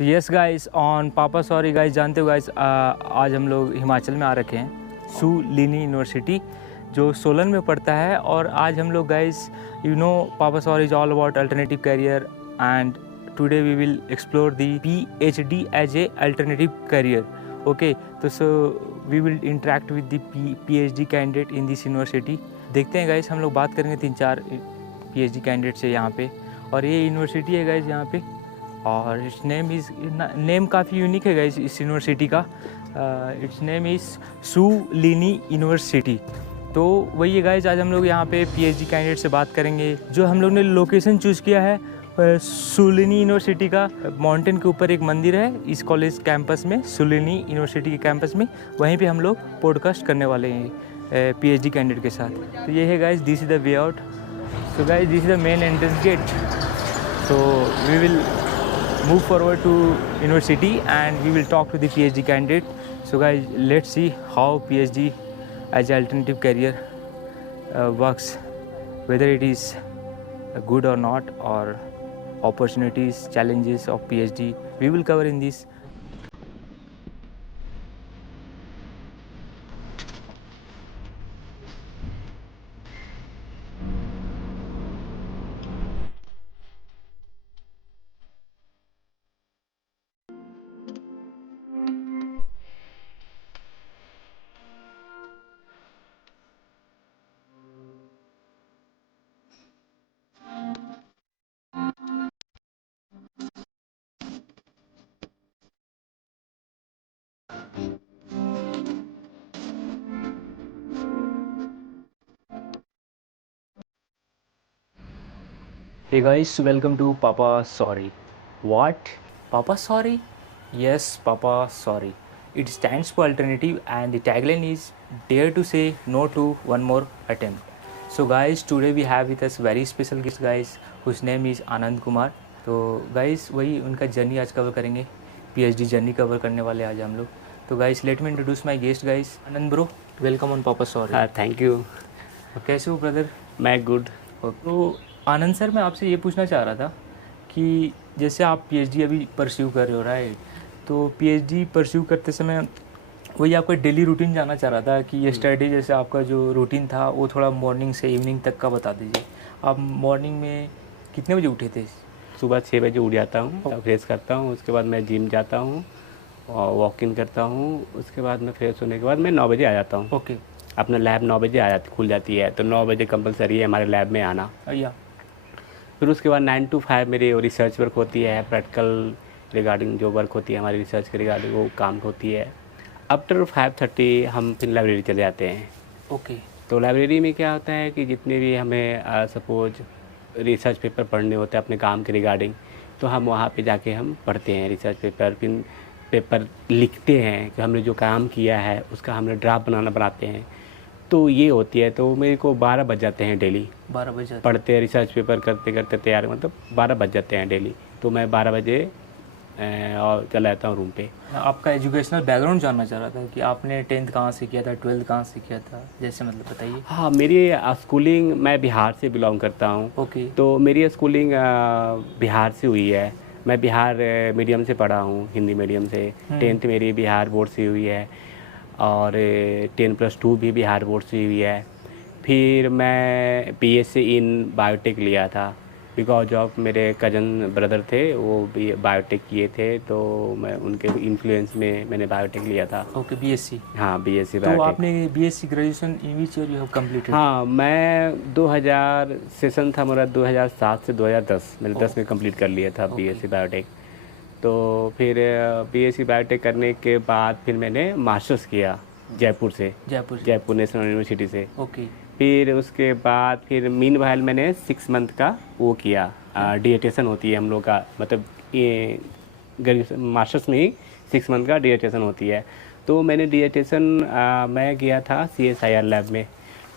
तो yes guys on पापा sorry guys, जानते हो गाइस आज हम लोग हिमाचल में आ रखे हैं सुलिनी यूनिवर्सिटी जो सोलन में पड़ता है। और आज हम लोग गाइस यू नो पापा sorry is all about alternative career and today we will explore the PhD as a alternative career. Okay, तो so we will interact with the PhD candidate in this university. देखते हैं guys, हम लोग बात करेंगे 3-4 PhD candidate से यहाँ पे। और ये यूनिवर्सिटी है गाइस यहाँ पे, और इट्स नेम काफ़ी यूनिक है गाइस इस यूनिवर्सिटी का। It's name is Shoolini university. तो वही है गाइस, आज हम लोग यहाँ पे PhD कैंडिडेट से बात करेंगे। जो हम लोग ने लोकेशन चूज़ किया है सुलिनी यूनिवर्सिटी का, माउंटेन के ऊपर एक मंदिर है इस कॉलेज कैंपस में, सुलिनी यूनिवर्सिटी के कैंपस में। वहीं पे हम लोग पॉडकास्ट करने वाले हैं PhD कैंडिडेट के साथ। तो ये है guys, this is the way out. So guys, this is the main entrance gate. So we will move forward to university and we will talk to the PhD candidate. So guys, let's see how PhD as an alternative career works, whether it is good or not, or opportunities, challenges of PhD we will cover in this. Hey guys, welcome to Papa Sorry. What? Papa Sorry? Yes, Papa Sorry. It stands for alternative and the tagline is dare to say no to one more attempt. So guys, today we have with us very special guest guys whose name is Anand Kumar. तो guys वही उनका journey आज cover करेंगे, PhD journey cover करने वाले आज हम लोग। तो guys let me introduce my guest guys। Anand bro, welcome on पापा सॉरी। Thank you. कैसे हो ब्रदर? मैं गुड। तो आनंद सर, मैं आपसे ये पूछना चाह रहा था कि जैसे आप PhD अभी परस्यू कर रहे हो राइट, तो PhD परस्यू करते समय वही आपका डेली रूटीन जानना चाह रहा था कि ये स्टडी जैसे आपका जो रूटीन था वो थोड़ा मॉर्निंग से इवनिंग तक का बता दीजिए। आप मॉर्निंग में कितने बजे उठे थे? सुबह 6 बजे उठ जाता हूँ, फ्रेश करता हूँ, उसके बाद मैं जिम जाता हूँ और वॉक इन करता हूँ। उसके बाद मैं फ्रेश होने के बाद मैं 9 बजे आ जाता हूँ। ओके। अपना लैब 9 बजे खुल जाती है, तो 9 बजे कंपलसरी है हमारे लैब में आना। या फिर उसके बाद 9 to 5 मेरी रिसर्च वर्क होती है, प्रैक्टिकल रिगार्डिंग जो वर्क होती है हमारी रिसर्च के रिगार्डिंग वो काम होती है। आफ्टर 5:30 हम फिर लाइब्रेरी चले जाते हैं। ओके। तो लाइब्रेरी में क्या होता है कि जितने भी हमें सपोज रिसर्च पेपर पढ़ने होते हैं अपने काम के रिगार्डिंग, तो हम वहाँ पे जाके हम पढ़ते हैं रिसर्च पेपर, फिर पेपर लिखते हैं कि हमने जो काम किया है उसका हमने ड्राफ्ट बनाते हैं। तो ये होती है, तो मेरे को 12 बज जाते हैं डेली। 12 बजे पढ़ते हैं, रिसर्च पेपर करते करते तैयार, मतलब 12 बज जाते हैं डेली। तो मैं 12 बजे और चला जाता हूँ रूम पे। आपका एजुकेशनल बैकग्राउंड जानना चाह रहा था कि आपने 10th कहाँ से किया था, 12th कहाँ से किया था, जैसे मतलब बताइए। हाँ, मेरी स्कूलिंग, मैं बिहार से बिलोंग करता हूँ। ओके। तो मेरी स्कूलिंग बिहार से हुई है। मैं बिहार मीडियम से पढ़ा हूँ, हिंदी मीडियम से। 10th मेरी बिहार बोर्ड से हुई है और 10+2 भी बिहार बोर्ड से हुई है। फिर मैं BSc इन बायोटेक लिया था बिकॉज ऑफ मेरे कज़न ब्रदर थे, वो भी बायोटेक किए थे, तो मैं उनके इन्फ्लुएंस में मैंने बायोटेक लिया था। Okay, BSc। हाँ, BSc तो बायोटेक। आपने BSc graduation in which year you have completed? हाँ, मैं 2000 सेशन था मेरा 2007 से 2010, मैंने 10 में कंप्लीट कर लिया था BSc बायोटेक। तो फिर BSc बायोटेक करने के बाद फिर मैंने मास्टर्स किया जयपुर से, जयपुर नेशनल यूनिवर्सिटी से। ओके। फिर उसके बाद फिर मीनवाइल मैंने 6 मंथ का वो किया, डिएटेशन होती है हम लोग का, मतलब ये ग्रेजुएशन मास्टर्स में ही 6 मंथ का डिएटेशन होती है। तो मैंने डिएटेशन मैं गया था CSIR लैब में।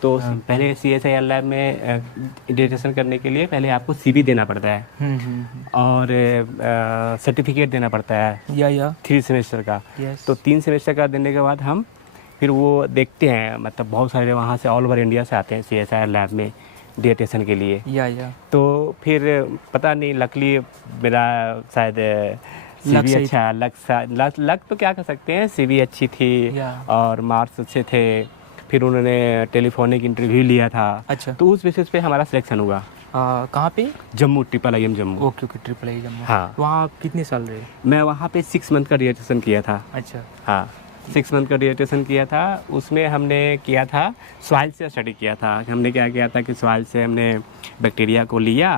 तो पहले CSIR लैब में डिएटेशन करने के लिए पहले आपको CV देना पड़ता है और सर्टिफिकेट देना पड़ता है या 3 सेमेस्टर का। तो 3 सेमेस्टर का देने के बाद हम फिर वो देखते हैं, मतलब बहुत सारे वहाँ से ऑल ओवर इंडिया से आते हैं CSIR लैब में डिएटेशन के लिए। या तो फिर पता नहीं, लकली मेरा शायद लक CV सही अच्छा, लक तो क्या कर सकते हैं, CV अच्छी थी या और मार्क्स अच्छे थे। फिर उन्होंने टेलीफोनिक इंटरव्यू लिया था, अच्छा तो उस बेसिस पे हमारा सिलेक्शन हुआ। कहाँ पे? Jammu, IIM Jammu. Okay okay, triple I Jammu. हाँ। वहाँ आप कितने साल रहे? मैं वहाँ पे 6 मंथ का डिएटेशन किया था। अच्छा हाँ, 6 मंथ का डिएटेशन किया था। उसमें हमने किया था, सॉइल से स्टडी किया था। हमने क्या किया था कि सॉइल से हमने बैक्टीरिया को लिया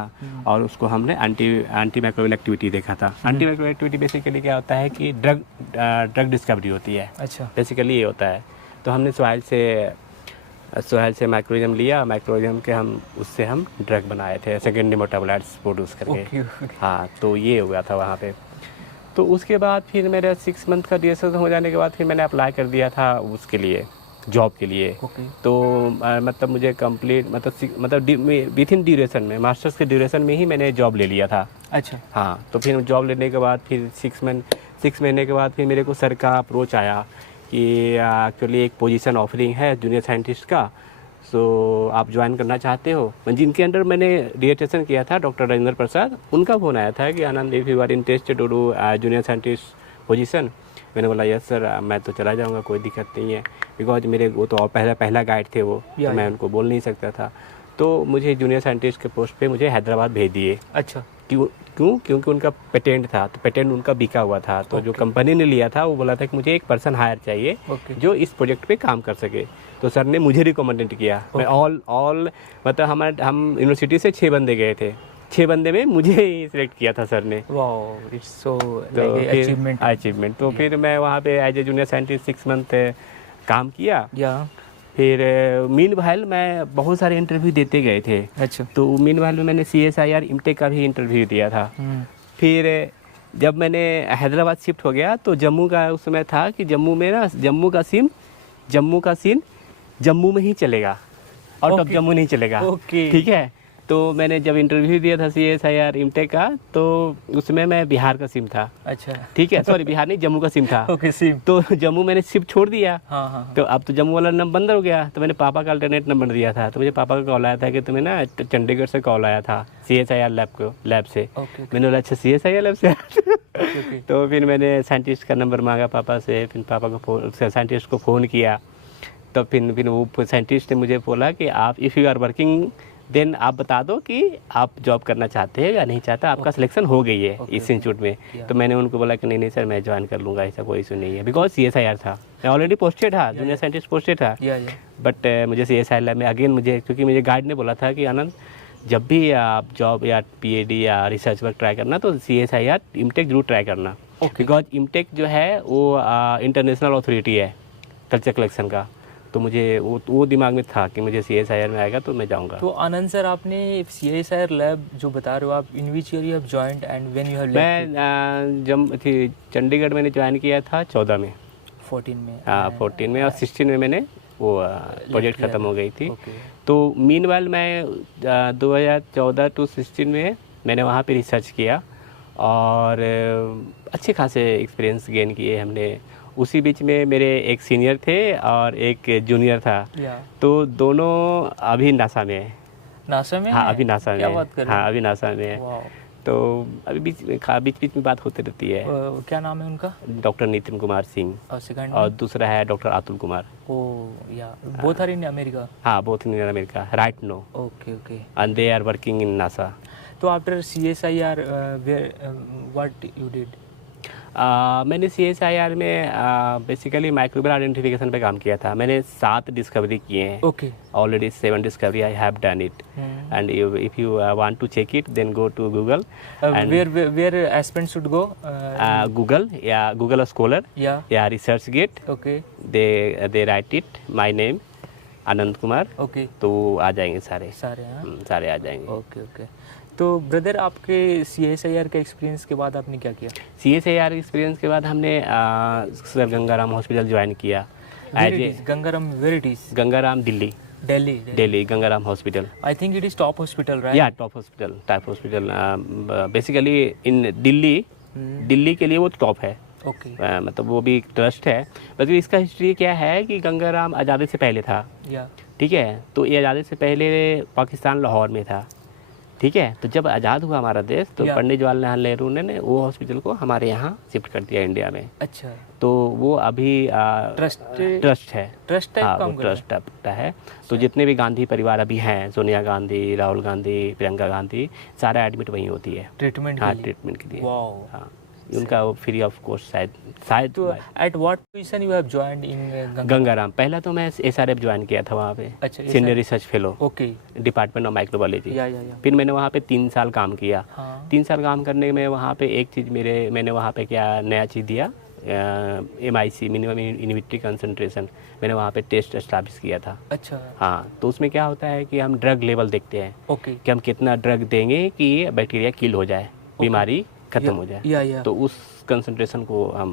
और उसको हमने एंटी माइक्रोबियल एक्टिविटी देखा था। एंटी माइक्रोबियल एक्टिविटी बेसिकली क्या होता है कि ड्रग डिस्कवरी होती है, अच्छा बेसिकली ये होता है। तो हमने सॉइल से माइक्रोजम लिया, माइक्रोजम के उससे हम ड्रग बनाए थे, सेकेंडरी मेटाबोलाइट्स प्रोड्यूस करके। Okay okay. हाँ, तो ये हो गया था वहाँ पे। तो उसके बाद फिर मेरा 6 मंथ का डिएटेशन हो जाने के बाद फिर मैंने अप्लाई कर दिया था उसके लिए, जॉब के लिए। ओके तो मतलब मुझे कंप्लीट मतलब विद इन ड्यूरेशन में, मास्टर्स के ड्यूरेशन में ही मैंने जॉब ले लिया था। अच्छा हाँ, तो फिर जॉब लेने के बाद फिर 6 महीने के बाद फिर मेरे को सर का अप्रोच आया कि एक्चुअली एक पोजीशन ऑफरिंग है जूनियर साइंटिस्ट का, सो आप ज्वाइन करना चाहते हो। जिनके अंडर मैंने डिएटेशन किया था, डॉक्टर राजेंद्र प्रसाद, उनका फ़ोन आया था कि Anand, if you are interested to do junior scientist position. मैंने बोला यस सर, मैं तो चला जाऊंगा, कोई दिक्कत नहीं है। बिकॉज मेरे वो तो पहला गाइड थे वो, तो मैं उनको बोल नहीं सकता था। तो मुझे जूनियर साइंटिस्ट के पोस्ट पे मुझे हैदराबाद भेज दिए। अच्छा क्योंकि उनका पेटेंट था, तो पेटेंट उनका बिका हुआ था। तो जो कंपनी ने लिया था वो बोला था कि मुझे एक पर्सन हायर चाहिए जो इस प्रोजेक्ट पे काम कर सके। तो सर ने मुझे रिकमेंडेड किया। मैं ऑल मतलब हम यूनिवर्सिटी से 6 बंदे गए थे, 6 बंदे में मुझे ही सिलेक्ट किया था सर ने। Wow, it's so like achievement. तो फिर मैं वहाँ पे as a junior scientist 6 month काम किया। या फिर मीनवाइल मैं बहुत सारे इंटरव्यू देते गए थे। अच्छा तो मीनवाइल में मैंने CSIR इमटेक का भी इंटरव्यू दिया था। फिर जब मैंने हैदराबाद शिफ्ट हो गया तो जम्मू का उस समय था कि जम्मू में ना जम्मू का सीन जम्मू में ही चलेगा, आउट ऑफ जम्मू नहीं चलेगा। ठीक है। तो मैंने जब इंटरव्यू दिया था CSIR इमटेक का, तो उसमें मैं बिहार का सिम था। अच्छा ठीक है, सॉरी बिहार नहीं, जम्मू का सिम था। Okay SIM. तो जम्मू मैंने शिफ्ट छोड़ दिया। हाँ। तो अब तो जम्मू वाला नंबर बंद हो गया। तो मैंने पापा का अल्टरनेट नंबर दिया था। तो मुझे पापा का कॉल आया था कि तुम्हें ना चंडीगढ़ से कॉल आया था CSIR लैब से। मैंने बोला अच्छा CSIR लैब से। तो फिर मैंने साइंटिस्ट का नंबर मांगा पापा से। फिर पापा को साइंटिस्ट को फ़ोन किया। तो फिर वो साइंटिस्ट ने मुझे बोला कि आप if you are working then आप बता दो कि आप जॉब करना चाहते हैं या नहीं चाहता, आपका सिलेक्शन हो गई है इस इंस्टीट्यूट में। तो मैंने उनको बोला कि नहीं सर, मैं ज्वाइन कर लूँगा, ऐसा कोई इशू नहीं है। बिकॉज CSIR था, मैं ऑलरेडी पोस्टेड था, जूनियर साइंटिस्ट पोस्टेड था। बट मुझे CSIR लैब में अगेन क्योंकि मुझे गाइड ने बोला था कि आनंद, जब भी आप जॉब या PhD या रिसर्च वर्क ट्राई करना तो CSIR इमटेक जरूर ट्राई करना। बिकॉज इमटेक जो है वो इंटरनेशनल अथॉरिटी है कल्चर कलेक्शन का। तो मुझे वो दिमाग में था कि मुझे CSIR में आएगा तो मैं जाऊंगा। तो आनंद सर, आपने CSIR लैब जो बता रहे हो आप, in which year you have joined and when you have left? मैं जब चंडीगढ़ मैंने ज्वाइन किया था 14 में। 14 में? हाँ 14 में, और 16 में मैंने वो प्रोजेक्ट ख़त्म हो गई थी। तो मीनवाइल मैं 2014 to 16 में मैंने वहाँ पे रिसर्च किया और अच्छे खासे एक्सपीरियंस गेन किए हमने। उसी बीच में मेरे एक सीनियर थे और एक जूनियर था। तो दोनों अभी नासा में है। नासा में? हाँ अभी नासा में। क्या बात कर रहे हैं? हाँ अभी नासा में है। तो अभी बीच में बात होती रहती है। क्या नाम है उनका? डॉक्टर नितिन कुमार सिंह। और दूसरा है doctor Atul Kumar. Both are in America? हाँ both in America right no. Okay and they are working in NASA. तो after CSIR what you did? मैंने CSIR में बेसिकली माइक्रोबियल आइडेंटिफिकेशन पे काम किया था। मैंने 7 डिस्कवरी किए हैं। Okay. Already 7 discovery I have done it. And if you want to check it then go to Google. Where aspirants should go? Google या गूगल स्कॉलर या ResearchGate. Okay. They write it my name Anand Kumar. Okay. तो आ जाएंगे सारे आ जाएंगे। Okay. तो brother, आपके CSIR के एक्सपीरियंस के बाद आपने क्या किया? CSIR एक्सपीरियंस के बाद हमने सर गंगाराम हॉस्पिटल ज्वाइन किया। Gangaram, where it is? Gangaram Delhi Gangaram hospital. I think it is top hospital, right? या top hospital basically in Delhi के लिए वो टॉप है। ओके। मतलब वो भी ट्रस्ट है। बस इसका हिस्ट्री क्या है कि गंगाराम आज़ादी से पहले था। ठीक है। तो ये आज़ादी से पहले पाकिस्तान लाहौर में था। ठीक है। तो जब आज़ाद हुआ हमारा देश तो या। पंडित जवाहरलाल नेहरू ने वो हॉस्पिटल को हमारे यहाँ शिफ्ट कर दिया इंडिया में। अच्छा, तो वो अभी ट्रस्ट ट्रस्ट है। टाइप हाँ, काम वो कर रहा है। ट्रस्ट टाइप है। तो जितने भी गांधी परिवार अभी हैं, सोनिया गांधी, राहुल गांधी, प्रियंका गांधी, सारा एडमिट वहीं होती है। ट्रीटमेंट हाँ, के लिए। ट्रीटमेंट के लिए। वाओ। हाँ, उनका वो फ्री ऑफ कॉस्ट शायद तो at what position you have joined in Gangaram. पहला तो मैं SRF ज्वाइन किया था वहाँ पे, अच्छा, senior research fellow, okay. Department of microbiology. या फिर मैंने वहाँ पे 3 साल काम किया। हाँ। 3 साल काम करने में वहाँ पे एक चीज़ मैंने वहाँ पे क्या नया चीज़ दिया, MIC, मिनिमम इन्हिबिटरी कंसंट्रेशन। मैंने वहाँ पे टेस्ट एस्टैब्लिश किया था। अच्छा, हाँ, तो उसमें क्या होता है कि हम ड्रग लेवल देखते हैं ओके। कि हम कितना ड्रग देंगे कि ये बैक्टीरिया किल हो जाए, बीमारी खत्म हो जाए। या तो उस कंसंट्रेशन को हम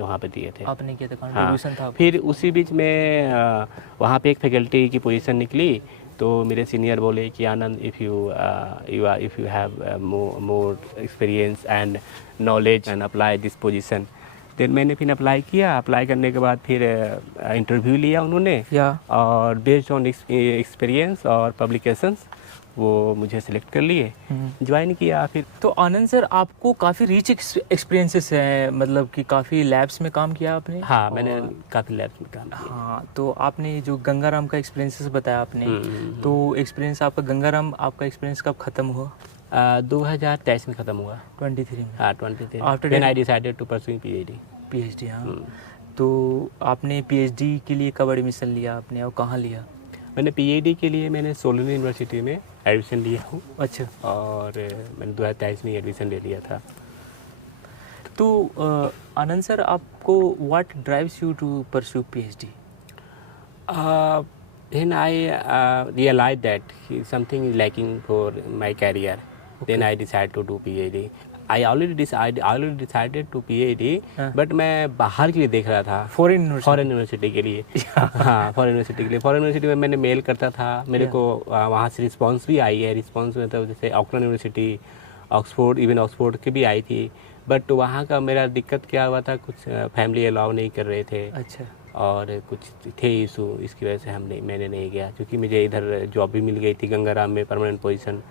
वहाँ पे दिए थे। आपने किया था, हाँ, कंट्रीब्यूशन था आपका। फिर उसी बीच में वहाँ पे एक फैकल्टी की पोजीशन निकली। तो मेरे सीनियर बोले कि Anand, if you have more experience and knowledge and apply this position. Then मैंने फिर अप्लाई किया। अप्लाई करने के बाद फिर इंटरव्यू लिया उन्होंने, या। और बेस्ड ऑन एक्सपीरियंस और पब्लिकेशंस वो मुझे सिलेक्ट कर लिए, ज्वाइन किया फिर। तो आनंद सर, आपको काफ़ी रिच एक्सपीरियंसेस हैं, मतलब कि काफ़ी लैब्स में काम किया आपने। हाँ, मैंने काफ़ी लैब्स में काम किया। हाँ, तो आपने जो गंगाराम का एक्सपीरियंसेस बताया आपने, तो एक्सपीरियंस आपका गंगाराम, आपका एक्सपीरियंस कब ख़त्म हुआ? 2023 में ख़त्म हुआ। 23 में। हाँ, 23। After Then that- I decided to pursue PhD। PhD, हाँ। तो आपने PhD के लिए कब एडमिशन लिया आपने, और कहाँ लिया? मैंने PhD के लिए मैंने सोलन यूनिवर्सिटी में एडमिशन लिया हूँ, अच्छा। और मैंने 2023 में एडमिशन ले लिया था। तो आनंद सर, आपको what drives you to pursue PhD? Then I realized that something is lacking for my career. Then I decided to do PhD. I already decided to PhD, but मैं बाहर के लिए देख रहा था, फॉरेन यूनिवर्सिटी के लिए। हाँ, फॉरेन यूनिवर्सिटी के लिए। फॉरेन यूनिवर्सिटी में मैंने मेल करता था, मेरे को वहाँ से रिस्पांस भी आई है। रिस्पांस में तो जैसे Auckland university, Oxford, even Oxford की भी आई थी। बट वहाँ का मेरा दिक्कत क्या हुआ था, कुछ फैमिली अलाउ नहीं कर रहे थे। अच्छा। और कुछ थे इशू, इसकी वजह से मैंने नहीं गया, क्योंकि मुझे इधर जॉब भी मिल गई थी गंगाराम में, परमानेंट पोजीशन।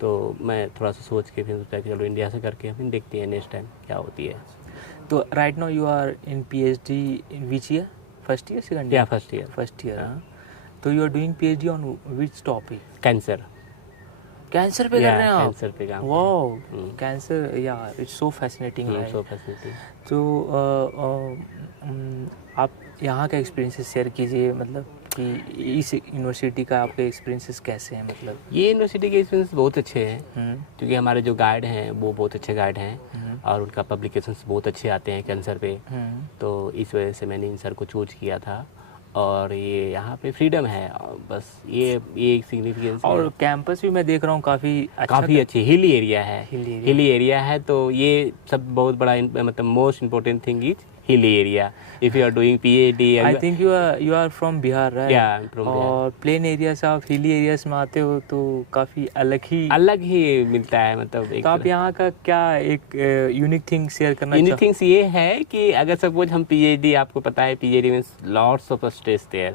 तो मैं थोड़ा सा सोच के फिर सोचा कि चलो इंडिया से करके फिर देखते हैं नेक्स्ट टाइम क्या होती है। तो right now you are in PhD in which year? First year, second या ईयर? First year. हाँ। तो you are doing PhD on which topic? Cancer. Cancer पे कर रहे हैं आप? कैंसर पे काम। वाओ, कैंसर, यार it's so fascinating. So fascinating. तो आप यहाँ का एक्सपीरियंसेस शेयर कीजिए, मतलब कि इस यूनिवर्सिटी का आपके एक्सपीरियंसेस कैसे हैं, मतलब? ये यूनिवर्सिटी के एक्सपीरियंस बहुत अच्छे हैं, क्योंकि हमारे जो गाइड हैं वो बहुत अच्छे गाइड हैं, और उनका पब्लिकेशंस बहुत अच्छे आते हैं कैंसर पे। तो इस वजह से मैंने इन सर को चूज किया था। और ये यहाँ पे फ्रीडम है, बस ये एक सिग्निफिकेंस। और कैंपस भी मैं देख रहा हूँ काफ़ी अच्छी हिली एरिया है। हिली हिली एरिया है, तो ये सब बहुत बड़ा मतलब most important thing is hilly area. If you are doing PhD, I think you are from Bihar, right? या आई एम फ्रॉम बिहार। और प्लेन एरिया से आप हिली एरियाज में आते हो, तो काफ़ी अलग ही मिलता है, मतलब एक। तो आप यहाँ का क्या एक यूनिक थिंग शेयर करना यूनिक थिंग्स ये है कि अगर सपोज हम PhD, आपको पता है PhD means lots of stress there,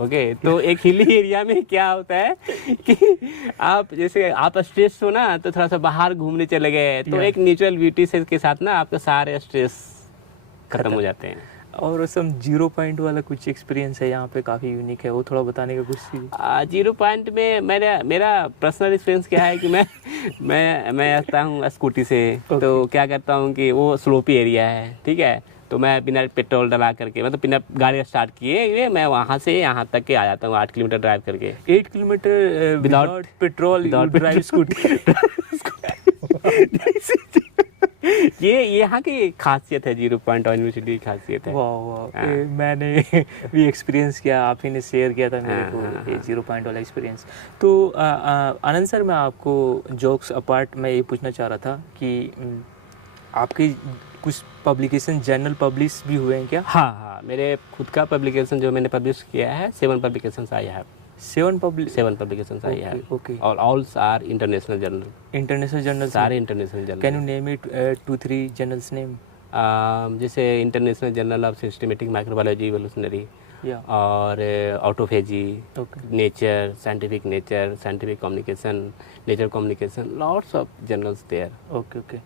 okay. तो एक हिली एरिया में क्या होता है कि आप जैसे आप स्ट्रेस हो ना, तो थोड़ा सा बाहर घूमने चले गए, तो एक नेचुरल ब्यूटी से के साथ ना आपका सारे स्ट्रेस खत्म हो जाते हैं। और सम 0 पॉइंट वाला कुछ एक्सपीरियंस है यहाँ पे, काफ़ी यूनिक है, वो थोड़ा बताने का कुछ? 0 पॉइंट में मेरा पर्सनल एक्सपीरियंस क्या है कि मैं आता हूँ स्कूटी से। तो क्या करता हूँ कि वो स्लोपी एरिया है, ठीक है। तो मैं बिना पेट्रोल डला करके, मतलब बिना गाड़ी स्टार्ट किए मैं वहाँ से यहाँ तक के आ जाता हूँ 8 किलोमीटर ड्राइव करके। 8 kilometre without petrol, drive scooty? ये यहाँ की खासियत है, 0 पॉइंट यूनिवर्सिटी की खासियत है। वाह, मैंने भी एक्सपीरियंस किया, आप ही ने शेयर किया था मेरे को ये 0 पॉइंट वाला एक्सपीरियंस। तो आनंद सर, मैं आपको जोक्स अपार्ट मैं ये पूछना चाह रहा था कि आपके कुछ पब्लिकेशन जर्नल पब्लिश भी हुए हैं क्या? हाँ, मेरे खुद का पब्लिकेशन जो मैंने पब्लिश किया है, 7 पब्लिकेशंस आई है। 7 पब्लिकेशंस आई है। ओके। और ऑल आर इंटरनेशनल जर्नल। सारे international journal. Can you name it 2-3 journals name? जैसे international journal of systematic microbiology evolutionary, या और autophagy, okay nature, scientific communication, nature communication, lots of journals there. Okay okay.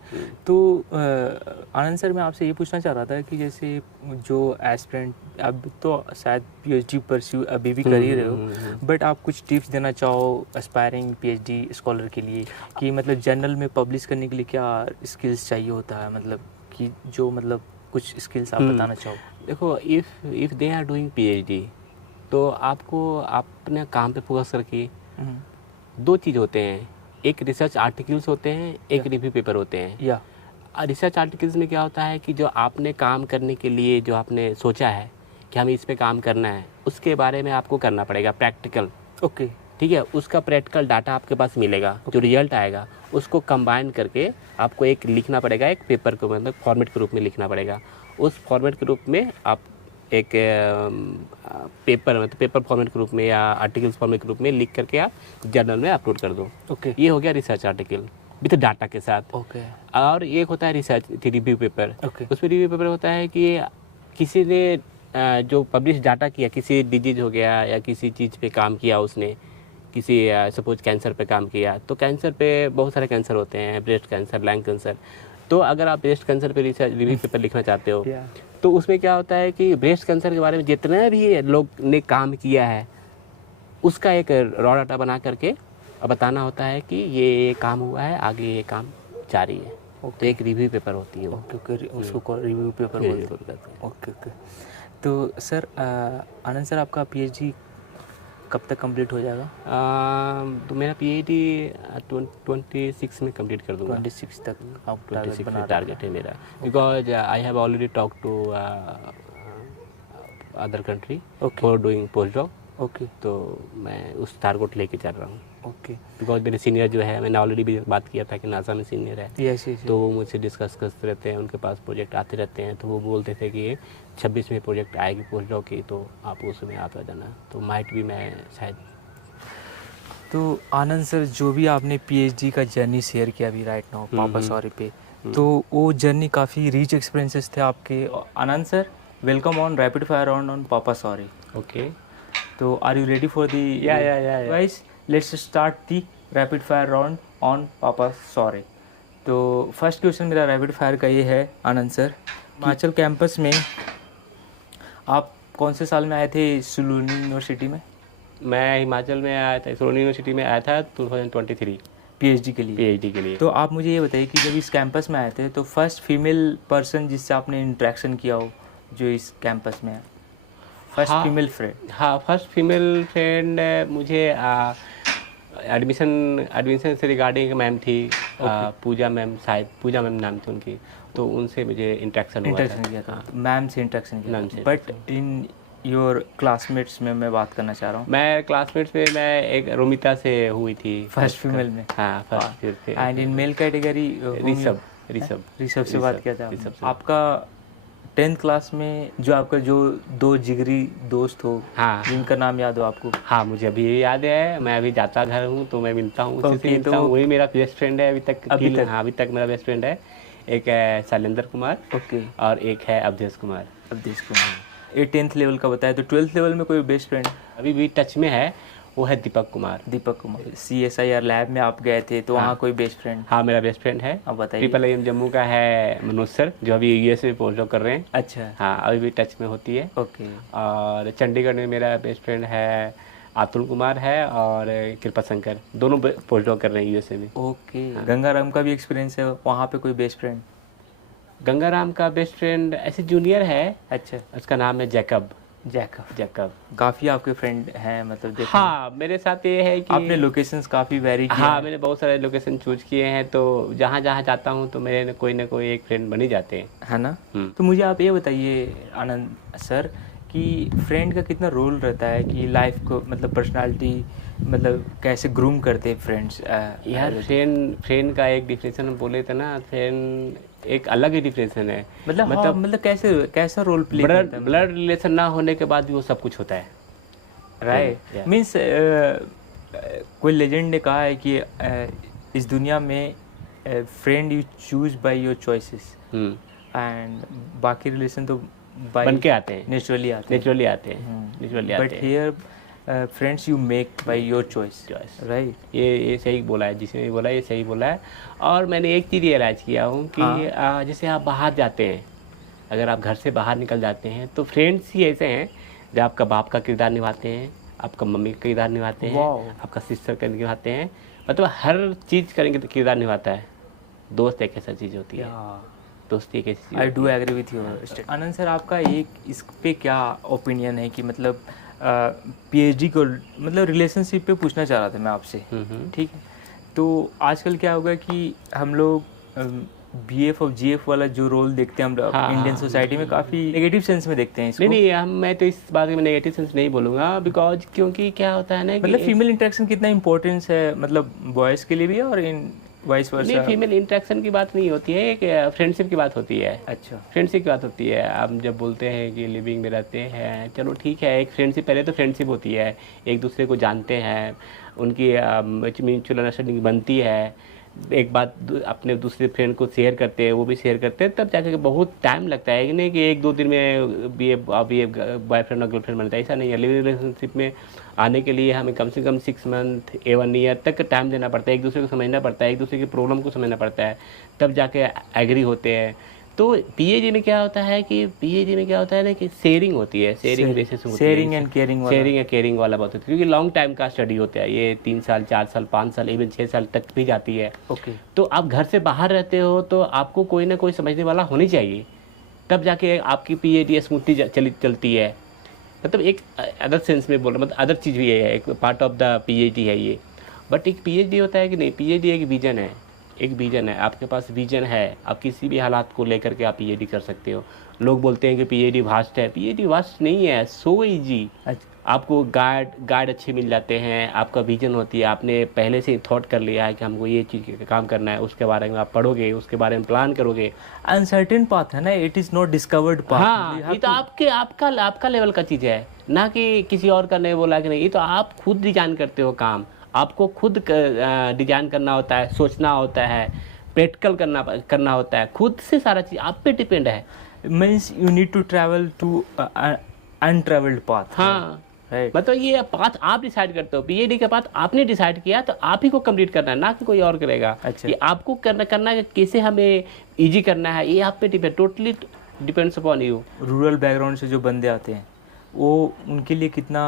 तो Anand sir, मैं आपसे ये पूछना चाह रहा था कि जैसे जो एस्पिरेंट अब तो शायद पीएचडी परस्यू अभी भी कर ही रहे हो, बट आप कुछ टिप्स देना चाहो एस्पायरिंग पीएचडी स्कॉलर के लिए कि मतलब जर्नल में पब्लिश करने के लिए क्या स्किल्स चाहिए होता है, मतलब कि जो मतलब कुछ स्किल्स आप बताना चाहो। देखो, if they are doing PhD तो आपको अपने काम पे फोकस करके दो चीज़ होते हैं, एक रिसर्च आर्टिकल्स होते हैं, एक रिव्यू पेपर होते हैं। या रिसर्च आर्टिकल्स में क्या होता है कि जो आपने काम करने के लिए जो आपने सोचा है कि हमें इस पे काम करना है, उसके बारे में आपको करना पड़ेगा प्रैक्टिकल। ओके ठीक है, उसका प्रैक्टिकल डाटा आपके पास मिलेगा, जो रिजल्ट आएगा उसको कंबाइन करके आपको एक लिखना पड़ेगा, एक पेपर को मतलब फॉर्मेट के रूप में लिखना पड़ेगा। उस फॉर्मेट के रूप में आप एक पेपर मतलब पेपर फॉर्मेट के रूप में या आर्टिकल्स फॉर्मेट के रूप में लिख करके आप जर्नल में अपलोड कर दो। ओके ये हो गया रिसर्च आर्टिकल विद डाटा के साथ। ओके और एक होता है रिसर्च रिव्यू पेपर। ओके उसमें रिव्यू पेपर होता है कि किसी ने जो पब्लिश डाटा किया, किसी डिजीज हो गया या किसी चीज़ पे काम किया उसने, किसी सपोज कैंसर पे काम किया, तो कैंसर पे बहुत सारे कैंसर होते हैं, ब्रेस्ट कैंसर, लंग कैंसर। तो अगर आप ब्रेस्ट कैंसर पे रिसर्च रिव्यू पेपर लिखना चाहते हो तो उसमें क्या होता है कि ब्रेस्ट कैंसर के बारे में जितने भी लोग ने काम किया है उसका एक रॉ डाटा बना करके बताना होता है कि ये काम हुआ है, आगे ये काम जारी है। तो एक रिव्यू पेपर होती है वो। ओके ओके, उसको रिव्यू पेपर बोलते हैं। Okay okay. तो सर आनंद सर, आपका पीएचडी कब तक कंप्लीट हो जाएगा? तो मेरा पीएचडी 26 में कंप्लीट कर दूंगा। 26 तक आप 26 में टारगेट है मेरा, because I have already talk to other country for doing post doc. Okay, तो मैं उस टारगेट लेके चल रहा हूँ। ओके, बिकॉज मेरे सीनियर जो है, मैंने ऑलरेडी भी बात किया था कि नासा में सीनियर है, यस यस, तो वो मुझसे डिस्कस करते रहते हैं, उनके पास प्रोजेक्ट आते रहते हैं। तो वो बोलते थे कि 26 में प्रोजेक्ट आएगी पोस्ट डॉक की, तो आप उसमें आप आ जाना। तो माइट भी मैं शायद। तो आनंद सर, जो भी आपने पीएचडी का जर्नी शेयर किया अभी राइट नाउ पापा सॉरी पे, तो वो जर्नी काफ़ी रिच एक्सपीरियंसेस थे आपके। Anand sir, welcome on rapid fire round on पापा सॉरी। ओके, तो are you ready for the? या guys, let's start the rapid fire round on पापा सॉरी। तो फर्स्ट क्वेश्चन मेरा रैपिड फायर का ये है आनंद सर, हिमाचल कैंपस में आप कौन से साल में आए थे सुलूनी यूनिवर्सिटी में? मैं हिमाचल में आया था, सोनी यूनिवर्सिटी में आया था 2023 पीएचडी के लिए। पीएचडी के लिए। तो आप मुझे ये बताइए कि जब इस कैंपस में आए थे तो फर्स्ट फीमेल पर्सन जिससे आपने इंटरेक्शन किया हो जो इस कैंपस में है, फर्स्ट फीमेल फ्रेंड? हाँ, फर्स्ट फीमेल फ्रेंड मुझे एडमिशन से रिगार्डिंग मैम थी, पूजा मैम, शायद पूजा मैम नाम थी उनकी। तो उनसे मुझे इंटरेक्शन किया था, मैम से इंटरेक्शन किया था। बट इन योर क्लासमेट्स में मैं बात करना चाह रहा हूँ। मैं क्लासमेट्स में मैं एक रोमिता से हुई थी फर्स्ट फीमेल में। हाँ, फर्स्ट थे। And in male category Rishabh से बात किया था आपका 10th क्लास में, जो आपका जो दो जिगरी दोस्त हो, हाँ, जिनका नाम याद हो आपको? हाँ, मुझे अभी याद है। मैं अभी जाता घर हूँ तो मैं मिलता हूँ, उसी से मिलता हूँ। वही मेरा बेस्ट फ्रेंड है अभी तक। हाँ, अभी तक मेरा बेस्ट फ्रेंड है। एक है शैलेंद्र कुमार, ओके, और एक है अवधेश कुमार। ये 10th लेवल का बताया। तो 12th लेवल में कोई बेस्ट फ्रेंड अभी भी टच में है, वो है दीपक कुमार। CSIR लैब में आप गए थे तो वहाँ कोई बेस्ट फ्रेंड? हाँ, मेरा बेस्ट फ्रेंड है। अब बताइए। IIM जम्मू का है मनोज सर, जो अभी US में पोस्ट डॉक कर रहे हैं। अच्छा, हाँ, अभी भी टच में होती है। ओके। और चंडीगढ़ में मेरा बेस्ट फ्रेंड है अतुल कुमार है, और कृपा शंकर, दोनों पोस्ट डॉक कर रहे हैं USA में। ओके। गंगाराम का भी एक्सपीरियंस है वहाँ पे कोई बेस्ट फ्रेंड? गंगाराम का बेस्ट फ्रेंड ऐसे जूनियर है। अच्छा, उसका नाम है जैकब। काफ़ी आपके फ्रेंड हैं मतलब? हाँ, मेरे साथ ये है कि आपने लोकेशंस काफ़ी वेरी किए। हाँ, मैंने बहुत सारे लोकेशन चूज किए हैं, तो जहाँ जहाँ जाता हूँ तो मेरे कोई ना कोई एक फ्रेंड बन ही जाते हैं, है ना? तो मुझे आप ये बताइए आनंद सर कि फ्रेंड का कितना रोल रहता है कि लाइफ को मतलब पर्सनालिटी मतलब कैसे ग्रूम करते हैं फ्रेंड्स? यार, फ्रेंड का एक डिफिनेशन बोले थे ना, फ्रेंड एक अलग ही डिफिनेशन है। मतलब कैसा रोल प्ले करता है? ब्लड रिलेशन ना होने के बाद भी वो सब कुछ होता है, राइट? मीन्स कोई लेजेंड ने कहा है कि इस दुनिया में friend you choose by your choices, and बाकी रिलेशन तो बन के आते हैं, नेचुरली आते हैं। नेचुरली आते हैं, नेचुरली आते बट हैं। Here friends you make by your choice, right. ये सही बोला है, जिसने भी बोला ये सही बोला है। और मैंने एक चीज़ रियलाइज किया हूँ कि जैसे आप बाहर जाते हैं, अगर आप घर से बाहर निकल जाते हैं तो फ्रेंड्स ही ऐसे हैं जो आपका बाप का किरदार निभाते हैं, आपका मम्मी का किरदार निभाते हैं, आपका सिस्टर का निभाते हैं, मतलब हर चीज़ करेंगे तो किरदार निभाता है। दोस्त एक ऐसा चीज़ होती है, दोस्ती एक ऐसी चीज़। I do agree with you. Anand sir, आपका एक इस पे क्या ओपिनियन है कि मतलब पीएचडी को मतलब रिलेशनशिप पे पूछना चाह रहा था मैं आपसे, ठीक है। तो आजकल क्या होगा कि हम लोग बीएफ और जीएफ वाला जो रोल देखते हैं हम लोग इंडियन सोसाइटी में, काफ़ी नेगेटिव सेंस में देखते हैं इसको। नहीं, मैं तो इस बात में नेगेटिव सेंस नहीं बोलूँगा, बिकॉज क्योंकि क्या होता है ना, मतलब फीमेल इंटरेक्शन कितना इंपॉर्टेंस है, मतलब बॉयज़ के लिए भी और इन वाइस वर्सा। नहीं, फीमेल इंटरेक्शन की बात नहीं होती है, एक फ्रेंडशिप की बात होती है। अच्छा, फ्रेंडशिप की बात होती है। आप जब बोलते हैं कि लिविंग में रहते हैं, चलो ठीक है, एक फ्रेंडशिप, पहले तो फ्रेंडशिप होती है, एक दूसरे को जानते हैं, उनकी म्यूचुअल अंडरस्टैंडिंग बनती है, एक बात अपने दूसरे फ्रेंड को शेयर करते हैं, वो भी शेयर करते हैं, तब जाकर बहुत टाइम लगता है कि नहीं कि 1-2 दिन में भी बॉयफ्रेंड और गर्लफ्रेंड बनता है, ऐसा नहीं है। लिविंग रिलेशनशिप में आने के लिए हमें कम से कम 6 मंथ 1 ईयर तक टाइम देना पड़ता है, एक दूसरे को समझना पड़ता है, एक दूसरे की प्रॉब्लम को समझना पड़ता है, तब जाके एग्री होते हैं। तो पीएचडी में क्या होता है ना कि शेयरिंग होती है, शेयरिंग बेसिस होती है, शेयरिंग एंड केयरिंग वाला बहुत होता है, क्योंकि लॉन्ग टाइम का स्टडी होता है, ये 3 साल 4 साल 5 साल इवन 6 साल तक भी जाती है। ओके। तो आप घर से बाहर रहते हो तो आपको कोई ना कोई समझने वाला होनी चाहिए, तब जाके आपकी पीएचडी स्मूथली चलती है। मतलब एक अदर सेंस में बोल रहा, मतलब अदर चीज़ भी है, एक पार्ट ऑफ द पीएचडी है ये। बट एक पीएचडी होता है कि नहीं, पीएचडी एक विजन है, एक विजन है, आपके पास विजन है, आप किसी भी हालात को लेकर के आप पीएचडी कर सकते हो। लोग बोलते हैं कि पीएचडी वास्ट है, पीएचडी वास्ट नहीं है, सो इजी। आपको गाइड अच्छे मिल जाते हैं, आपका विजन होती है, आपने पहले से ही थॉट कर लिया है कि हमको ये चीज़ काम करना है, उसके बारे में आप पढ़ोगे, उसके बारे में प्लान करोगे। अनसर्टेन पाथ है ना, it is not discovered path. हाँ, ये तो आपका लेवल का चीज़ है ना, कि किसी और का नहीं बोला कि नहीं, ये तो आप खुद डिजाइन करते हो काम, आपको खुद डिजाइन करना होता है, सोचना होता है, प्रैक्टिकल करना होता है, खुद से सारा चीज़ आप पे डिपेंड है। Means you need to travel to untravelled path. हाँ, राइट। मतलब ये पाथ आप डिसाइड करते हो, पीएचडी का पाथ आपने डिसाइड किया तो आप ही को कंप्लीट करना है, ना कि कोई और करेगा। अच्छा। ये आपको करना है, कैसे हमें इजी करना है, ये आप पे depend, totally depends upon you. Rural background से जो बंदे आते हैं, वो उनके लिए कितना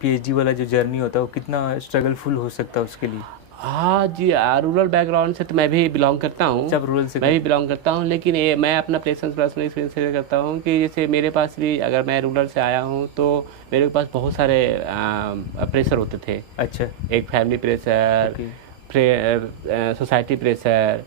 पीएचडी वाला जो जर्नी होता है वो कितना स्ट्रगलफुल हो सकता है उसके लिए? हाँ जी, रूरल बैकग्राउंड से तो मैं भी बिलोंग करता हूँ, जब रूरल से मैं भी बिलोंग करता हूँ, लेकिन ये मैं अपना पर्सनल एक्सपीरियंस शेयर करता हूँ कि जैसे मेरे पास भी, अगर मैं रूरल से आया हूँ तो मेरे पास बहुत सारे प्रेशर होते थे। अच्छा। एक फैमिली प्रेशर, सोसाइटी प्रेशर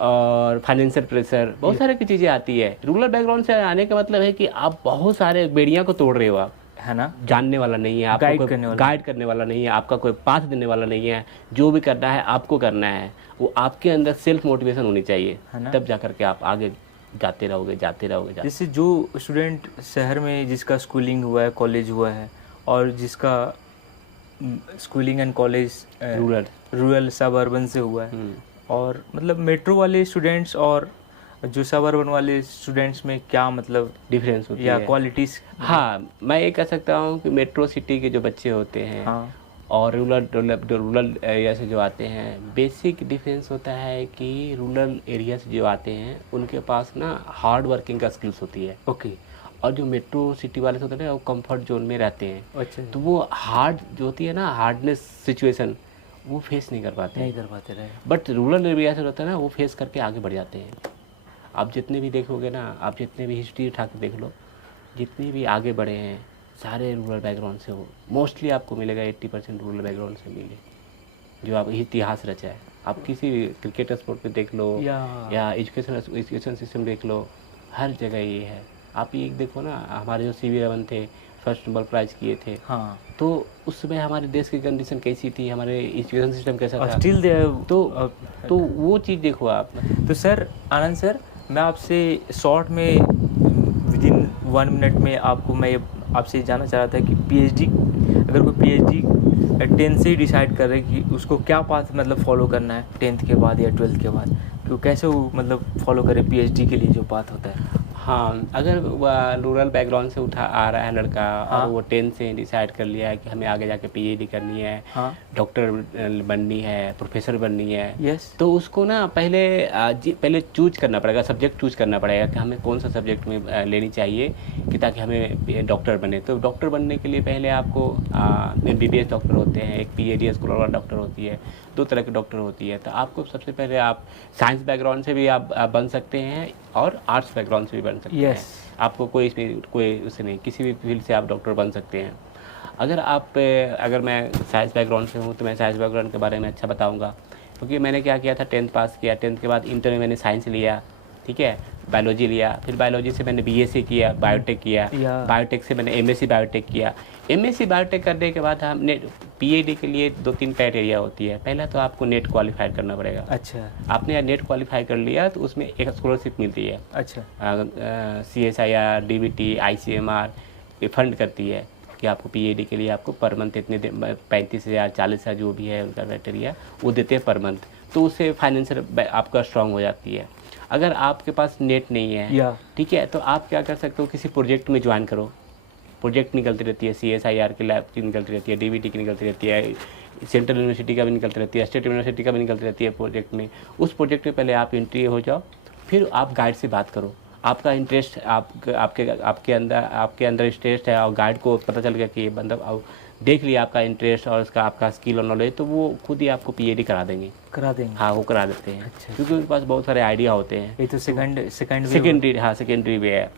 और फाइनेंशियल प्रेशर, बहुत सारे की चीज़ें आती है। रूरल बैकग्राउंड से आने का मतलब है कि आप बहुत सारे बेड़ियाँ को तोड़ रहे हो, आप है ना, जानने वाला नहीं है, आपको गाइड करने वाला नहीं है, आपका कोई पाथ देने वाला नहीं है, जो भी करना है आपको करना है, वो आपके अंदर सेल्फ मोटिवेशन होनी चाहिए, तब जाकर के आप आगे जाते रहोगे। जैसे जो स्टूडेंट शहर में जिसका स्कूलिंग हुआ है, कॉलेज हुआ है, और जिसका स्कूलिंग एंड कॉलेज रूरल सब अर्बन से हुआ है, और मतलब मेट्रो वाले स्टूडेंट्स और जो सब अर्बन वाले स्टूडेंट्स में क्या मतलब डिफरेंस होती है या क्वालिटीज़? हाँ, मैं ये कह सकता हूँ कि मेट्रो सिटी के जो बच्चे होते हैं, हाँ, और रूरल एरिया से जो आते हैं, बेसिक डिफरेंस होता है कि रूरल एरिया से जो आते हैं उनके पास ना हार्ड वर्किंग का स्किल्स होती है। ओके। और जो मेट्रो सिटी वाले होते हैं ना, वो कंफर्ट जोन में रहते हैं। अच्छा। तो वो हार्ड जो होती है ना, हार्डनेस सिचुएशन, वो फेस नहीं कर पाते रहे। बट रूरल एरिया से होता है ना, वो फेस करके आगे बढ़ जाते हैं। आप जितने भी देखोगे ना, आप जितने भी हिस्ट्री उठा के देख लो, जितने भी आगे बढ़े हैं सारे रूरल बैकग्राउंड से हो। मोस्टली आपको मिलेगा 80% रूरल बैकग्राउंड से मिले, जो आप इतिहास रचा है। आप किसी भी क्रिकेट स्पोर्ट पे देख लो या एजुकेशन सिस्टम देख लो, हर जगह ये है। आप ये देखो ना, हमारे जो सीवी रमन थे, फर्स्ट नोबेल प्राइज़ किए थे, हाँ, तो उस समय हमारे देश की कंडीशन कैसी थी, हमारे एजुकेशन सिस्टम कैसा था, स्टिल तो वो चीज़ देखो आप। तो सर, आनंद सर, मैं आपसे शॉर्ट में विदिन 1 मिनट में मैं आपसे जानना चाह रहा था कि पीएचडी, अगर कोई पीएचडी 10th से ही डिसाइड कर रहे कि उसको क्या पाथ मतलब फॉलो करना है 10th के बाद या 12th के बाद, तो कैसे वो मतलब फॉलो करे पीएचडी के लिए जो पाथ होता है? हाँ, अगर वह रूरल बैकग्राउंड से उठा आ रहा है लड़का हाँ। और वो 10 से डिसाइड कर लिया है कि हमें आगे जाके पीएचडी करनी है, हाँ। डॉक्टर बननी है, प्रोफेसर बननी है, यस। तो उसको ना पहले चूज करना पड़ेगा, सब्जेक्ट चूज करना पड़ेगा कि हमें कौन सा सब्जेक्ट में लेनी चाहिए कि ताकि हमें डॉक्टर बने। तो डॉक्टर बनने के लिए पहले आपको MBBS डॉक्टर होते हैं, एक PhD स्कॉलर वाला डॉक्टर होती है, 2 तरह के डॉक्टर होती है। तो आपको सबसे पहले आप साइंस बैकग्राउंड से भी आप बन सकते हैं और आर्ट्स बैकग्राउंड से भी बन सकते Yes. हैं। आपको कोई इसमें कोई उससे नहीं, किसी भी फील्ड से आप डॉक्टर बन सकते हैं। अगर मैं साइंस बैकग्राउंड से हूँ तो मैं साइंस बैकग्राउंड के बारे में अच्छा बताऊँगा, क्योंकि मैंने क्या किया था, 10th पास किया, 10th के बाद इंटर में मैंने साइंस लिया, ठीक है, बायोलॉजी लिया, फिर बायोलॉजी से मैंने BSc किया, बायोटेक किया, बायोटेक से मैंने MSc बायोटेक किया। MSc बायोटेक करने के बाद हमने PhD के लिए 2-3 क्राइटेरिया होती है। पहला तो आपको नेट क्वालिफाइड करना पड़ेगा। अच्छा। आपने नेट क्वालिफाई कर लिया तो उसमें एक स्कॉलरशिप मिलती है। अच्छा। CSIR, DBT, ICMR ये फंड करती है कि आपको PhD के लिए आपको पर मंथ इतने 35,000 40,000 जो भी है उनका क्राइटेरिया वो देते हैं पर मंथ। तो उससे फाइनेंशियल आपका स्ट्रांग हो जाती है। अगर आपके पास नेट नहीं है, ठीक है, तो आप क्या कर सकते हो, किसी प्रोजेक्ट में ज्वाइन करो। प्रोजेक्ट निकलती रहती है, CSIR की लैब की निकलती रहती है, DBT की निकलती रहती है, सेंट्रल यूनिवर्सिटी का भी निकलती रहती है, स्टेट यूनिवर्सिटी का भी निकलती रहती है प्रोजेक्ट में। उस प्रोजेक्ट में पहले आप एंट्री हो जाओ, फिर आप गाइड से बात करो। आपका इंटरेस्ट आपके अंदर इंटरेस्ट है और गाइड को पता चल गया कि ये बंदा देख लिया आपका इंटरेस्ट और उसका आपका स्किल और नॉलेज, तो वो खुद ही आपको PhD करा देंगे। हाँ, वो करा देते हैं। अच्छा। क्योंकि उनके पास बहुत सारे आइडिया होते हैं। ये तो सेकेंडरी वे है।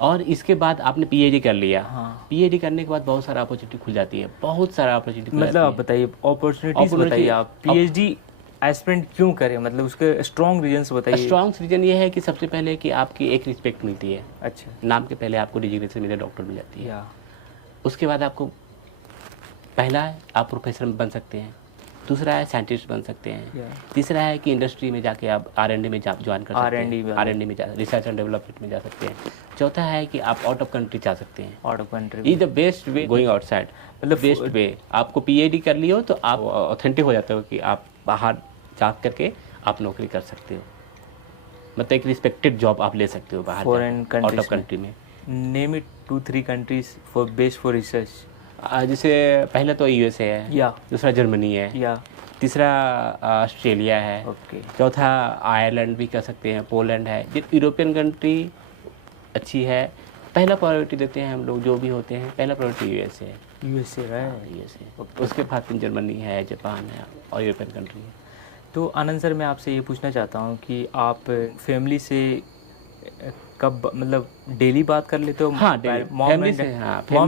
और इसके बाद आपने PhD कर लिया। हाँ। PhD करने के बाद बहुत सारा अपॉर्चुनिटी खुल जाती है, बहुत सारा अपॉर्चुनिटी। मतलब आप बताइए अपॉर्चुनिटीज बताइए, आप PhD एस्पिरेंट क्यों करें, मतलब उसके स्ट्रॉन्ग रीजंस बताइए। स्ट्रॉन्ग रीजन ये है कि सबसे पहले कि आपकी एक रिस्पेक्ट मिलती है। अच्छा। नाम के पहले आपको डिजिग्नेशन मिले, डॉक्टर मिल जाती है। या उसके बाद आपको पहला है आप प्रोफेसर बन सकते हैं, दूसरा है साइंटिस्ट बन सकते हैं, तीसरा है कि इंडस्ट्री में जाके आप R&D में ज्वाइन कर सकते हैं, R&D में रिसर्च एंड डेवलपमेंट में जा सकते हैं। चौथा है कि आप आउट ऑफ कंट्री जा सकते हैं। Out of country is the best way going outside, मतलब बेस्ट वे। आपको PhD कर लियो तो आप ऑथेंटिक हो जाते हो कि आप बाहर जा करके आप नौकरी कर सकते हो, मतलब एक रिस्पेक्टेड जॉब आप ले सकते हो बाहर आउट ऑफ कंट्री में। Name it 2-3 countries for best for research. जैसे पहला तो USA है, या दूसरा जर्मनी है, या तीसरा ऑस्ट्रेलिया है, ओके, चौथा आयरलैंड भी कह सकते हैं, पोलैंड है। यूरोपियन कंट्री अच्छी है। पहला प्रायोरिटी देते हैं हम लोग, जो भी होते हैं पहला प्रायोरिटी USA है। USA उसके बाद फिर जर्मनी है, जापान है और यूरोपियन कंट्री है। तो आनंद सर, मैं आपसे ये पूछना चाहता हूँ कि आप फैमिली से कब, मतलब डेली बात कर लेते हो? हाँ, मॉम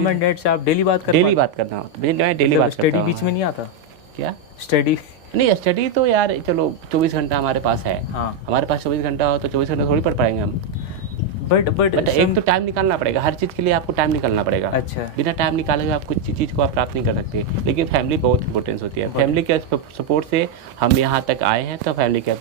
एंड डैड से आप डेली बात करते हो? डेली बात करना होता है, मैं डेली बात करता हूँ। स्टडी बीच में नहीं आता क्या? स्टडी नहीं, स्टडी तो यार चलो 24 घंटा हमारे पास है। हाँ, हमारे पास 24 घंटा हो तो 24 घंटा थोड़ी पढ़ पाएंगे हम। बट एक तो टाइम निकालना पड़ेगा, हर चीज़ के लिए आपको टाइम निकालना पड़ेगा। अच्छा। बिना टाइम निकाले हुए आप कुछ चीज़ को आप प्राप्त नहीं कर सकते। लेकिन फैमिली बहुत इंपॉर्टेंस होती है। फैमिली के सपोर्ट से हम यहाँ तक आए हैं, तो फैमिली के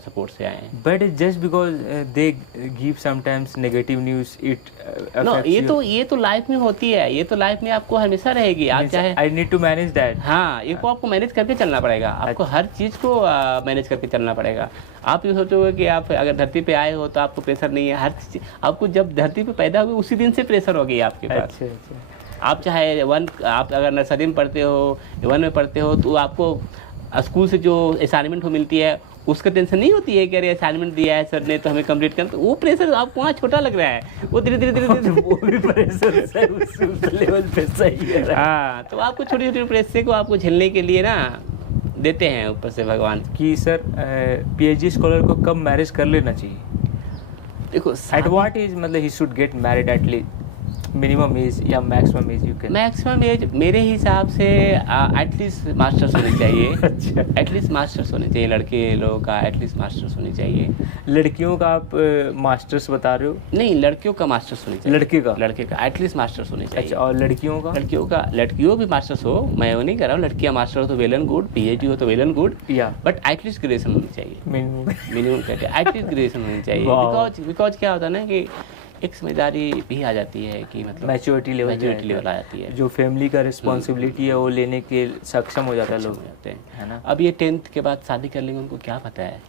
सपोर्ट से आए हैं। But just because they give sometimes negative news, it no, ये तो लाइफ में होती है, ये तो लाइफ में आपको हमेशा रहेगी। आप चाहे I need to manage that. हाँ, ये को आपको मैनेज करके चलना पड़ेगा। आपको हर चीज़ को मैनेज करके चलना पड़ेगा। आप ये सोचोगे कि आप अगर धरती पे आए हो तो आपको प्रेशर नहीं है, हर चीज़ आपको जब धरती पे पैदा हुए उसी दिन से प्रेशर हो गई आपके पास। अच्छा। आप चाहे आप अगर नर्सरी में पढ़ते हो, 1 में पढ़ते हो, तो आपको स्कूल से जो असाइनमेंट हो मिलती है उसका टेंशन नहीं होती है कि अरे असाइनमेंट दिया है सर ने तो हमें कंप्लीट करना। तो वो प्रेशर आपको वहाँ छोटा लग रहा है, वो धीरे धीरे वो भी प्रेशर उस लेवल पे सही है। हाँ, तो आपको छोटी छोटी प्रेशर को आपको झेलने के लिए ना देते हैं ऊपर से भगवान। कि सर PhD स्कॉलर को कब मैरिज कर लेना चाहिए? देखो, एट व्हाट एज मतलब he should get married, at least minimum age या maximum age? You can maximum age मेरे हिसाब से एटलीस्ट मास्टर्स होनी चाहिए। अच्छा, एटलीस्ट मास्टर्स होने चाहिए। लड़के लोगों का एटलीस्ट मास्टर्स होनी चाहिए। लड़कियों का आप मास्टर्स बता रहे हो? नहीं, लड़कियों का मास्टर्स होनी चाहिए। लड़के का एटलीस्ट मास्टर्स होनी चाहिए। अच्छा, और लड़कियों भी मास्टर्स हो, मैं वो नहीं कर रहा हूँ। लड़कियाँ मास्टर हो तो वेल एंड गुड, PhD हो तो well and good, but at least graduation होनी चाहिए। मिनिमम एटलीस्ट ग्रेजुएशन होनी चाहिए। बिकॉज क्या होता है ना कि एक समझदारी भी आ जाती है कि मतलब मैच्योरिटी लेवल आ जाती है, जो फैमिली का रिस्पॉन्सिबिलिटी है वो लेने के सक्षम हो जाता है लोग, है ना। अब ये 10th के बाद शादी कर लेंगे, उनको क्या पता है?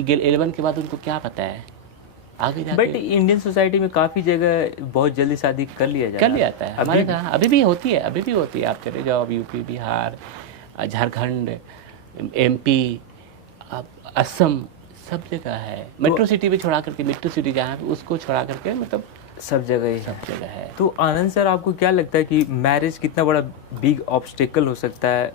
11 के बाद उनको क्या पता है आगे जाके। बट इंडियन सोसाइटी में काफ़ी जगह बहुत जल्दी शादी कर लिया जाता है हमारे यहाँ अभी भी होती है, आप चले जाओ यूपी, बिहार, झारखंड, MP, असम, सब जगह है। मेट्रो सिटी भी छोड़ा करके, मेट्रो सिटी जहाँ है उसको छोड़ा करके मतलब सब जगह है। तो आनंद सर, आपको क्या लगता है कि मैरिज कितना बड़ा बिग ऑब्स्टेकल हो सकता है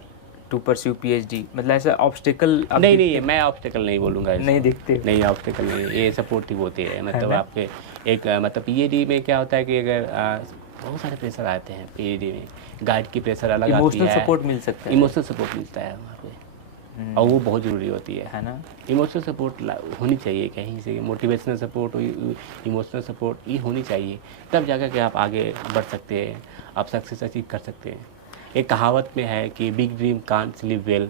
टू परस्यू PhD? मतलब ऐसा ऑब्स्टेकल नहीं, मैं ऑब्स्टेकल नहीं बोलूँगा, नहीं दिखते, नहीं ऑब्स्टेकल नहीं, ये सपोर्टिव होती है। मतलब आपके एक मतलब PhD में क्या होता है कि अगर बहुत सारे प्रेशर आते हैं PhD में, गाइड की प्रेशर अलग आती है, इमोशनल सपोर्ट मिल सकता है, इमोशनल सपोर्ट मिलता है वहाँ पे, और वो बहुत ज़रूरी होती है ना। इमोशनल सपोर्ट होनी चाहिए कहीं से, मोटिवेशनल सपोर्ट, इमोशनल सपोर्ट ये होनी चाहिए, तब जाकर के आप आगे बढ़ सकते हैं, आप सक्सेस अचीव कर सकते हैं। एक कहावत में है कि big dream can't sleep well.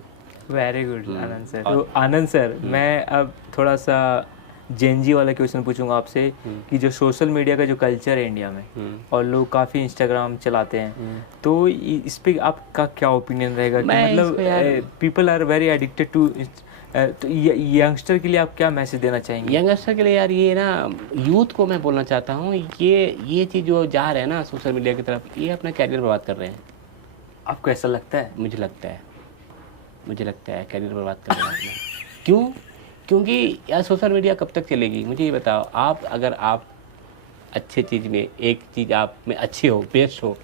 Very good Anand sir. तो आनंद सर, मैं अब थोड़ा सा जेनजी वाला क्वेश्चन पूछूंगा आपसे कि जो सोशल मीडिया का जो कल्चर है इंडिया में, और लोग काफ़ी इंस्टाग्राम चलाते हैं, तो इस पे आपका क्या ओपिनियन रहेगा कि मतलब people are very addicted to, तो यंगस्टर के लिए आप क्या मैसेज देना चाहेंगे? यंगस्टर के लिए यार, ये ना यूथ को मैं बोलना चाहता हूँ, ये चीज़ जो जा रहे हैं ना सोशल मीडिया की तरफ, ये अपना कैरियर बर्बाद कर रहे हैं। आपको ऐसा लगता है? मुझे लगता है कैरियर बर्बाद कर रहे हैं। क्यों? क्योंकि यार सोशल मीडिया कब तक चलेगी? मुझे ये बताओ। अगर आप अच्छे चीज़ में, एक चीज़ आप में अच्छे हो, बेस्ट हो,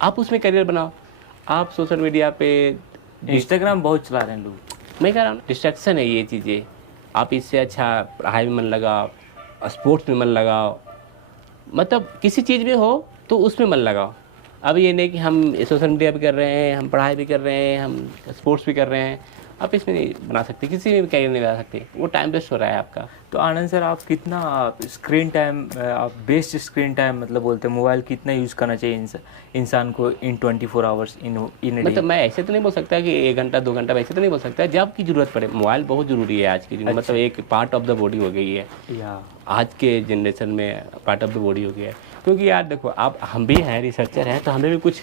आप उसमें करियर बनाओ। आप सोशल मीडिया पे, इंस्टाग्राम बहुत चला रहे हैं लोग, मैं कह रहा हूँ डिस्ट्रैक्शन है ये चीज़ें। आप इससे अच्छा पढ़ाई में मन लगाओ, स्पोर्ट्स में मन लगाओ, मतलब किसी चीज़ में हो तो उसमें मन लगाओ। अब ये नहीं कि हम सोशल मीडिया भी कर रहे हैं, हम पढ़ाई भी कर रहे हैं, हम स्पोर्ट्स भी कर रहे हैं, आप इसमें नहीं बना सकते, किसी में भी कैरियर नहीं बना सकते, वो टाइम वेस्ट हो रहा है आपका। तो आनंद सर, आप कितना स्क्रीन टाइम, आप बेस्ट स्क्रीन टाइम मतलब बोलते हैं, मोबाइल कितना यूज़ करना चाहिए इंसान को इन 24 आवर्स इन मतलब मैं ऐसे तो नहीं बोल सकता कि 1 घंटा 2 घंटा, वैसे तो नहीं बोल सकता, जब की ज़रूरत पड़े। मोबाइल बहुत ज़रूरी है आज की दिन, मतलब एक पार्ट ऑफ द बॉडी हो गई है आज के जनरेशन में, पार्ट ऑफ द बॉडी हो गया है। क्योंकि यार देखो, आप हम भी हैं, रिसर्चर हैं, तो हमें भी कुछ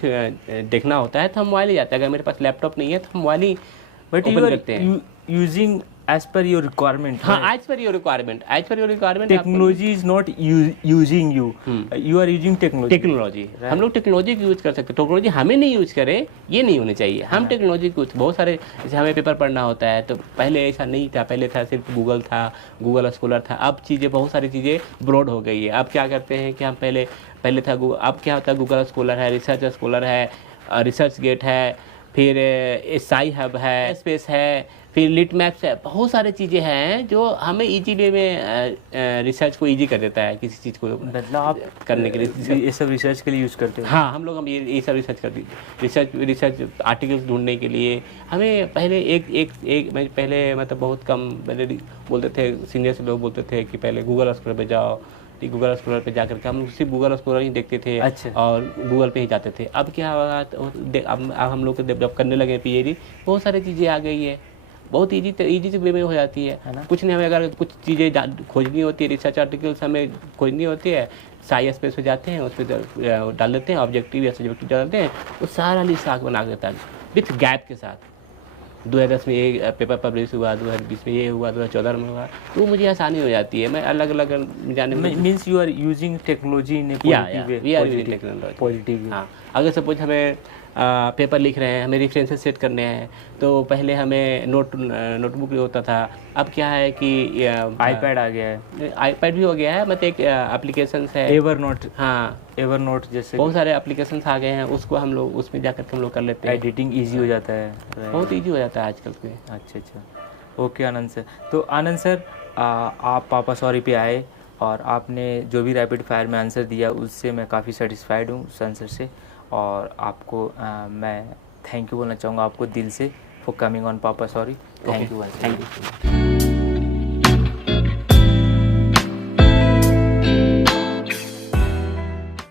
देखना होता है, तो हम मोबाइल ही जाता है। अगर मेरे पास लैपटॉप नहीं है तो हम मोबाइल ही ओपन करते हैं। Using as per your requirement. हाँ, as per your requirement. Technology is not using you, you are using technology. हम लोग टेक्नोलॉजी को यूज कर सकते हैं, टेक्नोलॉजी हमें नहीं यूज करे, ये नहीं होनी चाहिए। हम टेक्नोलॉजी को, बहुत सारे जैसे हमें पेपर पढ़ना होता है, तो पहले ऐसा नहीं था, पहले था सिर्फ गूगल था, गूगल स्कॉलर था। अब चीज़ें, बहुत सारी चीज़ें ब्रॉड हो गई है। अब क्या करते हैं कि हम पहले था गूगल, अब क्या होता है, गूगल स्कॉलर है, रिसर्च स्कॉलर है, रिसर्च गेट है, फिर SI हब है, स्पेस है, फिर लिट मैप्स है, बहुत सारी चीज़ें हैं जो हमें इजी वे में रिसर्च को इजी कर देता है, किसी चीज़ को मतलब आप करने के लिए। ये सब रिसर्च के लिए यूज़ करते हैं? हाँ, हम ये सब रिसर्च करते हैं। रिसर्च आर्टिकल्स ढूंढने के लिए हमें पहले मतलब बहुत कम पहले बोलते थे, सीनियर से लोग बोलते थे कि पहले गूगल स्कॉलर पे जाओ, गूगल स्कॉलर पे जाकर के हम सिर्फ गूगल स्कॉलर ही देखते थे। अच्छा। और गूगल पे ही जाते थे। अब क्या हुआ, अब हम लोग जब करने लगे PhD, बहुत सारी चीज़ें आ गई है, बहुत ईजी वे में हो जाती है ना। कुछ नहीं, हमें अगर कुछ चीज़ें खोजनी होती है, रिसर्च आर्टिकल्स हमें खोजनी होती है, साई स्पेस पे जाते हैं, उस पर डाल देते हैं, ऑब्जेक्टिव या सब्जेक्टिव डालते हैं, वो सारा लिस्ट आग बना देता है विथ गैप के साथ। 2010 में ये पेपर पब्लिश हुआ, 2020 में ये हुआ, 2014 में हुआ, तो मुझे आसानी हो जाती है। मैं अलग अलग जाने में, means you are using technology in positive. हाँ, अगर सपोज हमें पेपर लिख रहे हैं, हमें रेफरेंसेस सेट करने हैं, तो पहले हमें नोटबुक होता था। अब क्या है कि iPad आ गया है, iPad भी हो गया है, मतलब एक एप्लीकेशंस है, एवरनोट। हाँ, एवरनोट जैसे बहुत सारे एप्लीकेशंस आ गए हैं, उसको हम लोग उसमें जाकर के हम लोग कर लेते हैं। एडिटिंग ईजी हो जाता है, बहुत ईजी हो जाता है आजकल के। अच्छा, ओके आनंद सर। तो आनंद सर, आप पापा सॉरी पे आए और आपने जो भी रैपिड फायर में आंसर दिया, उससे मैं काफ़ी सेटिस्फाइड हूँ उस आंसर से, और आपको मैं थैंक यू बोलना चाहूँगा आपको दिल से फॉर कमिंग ऑन पापा सॉरी। Thank you.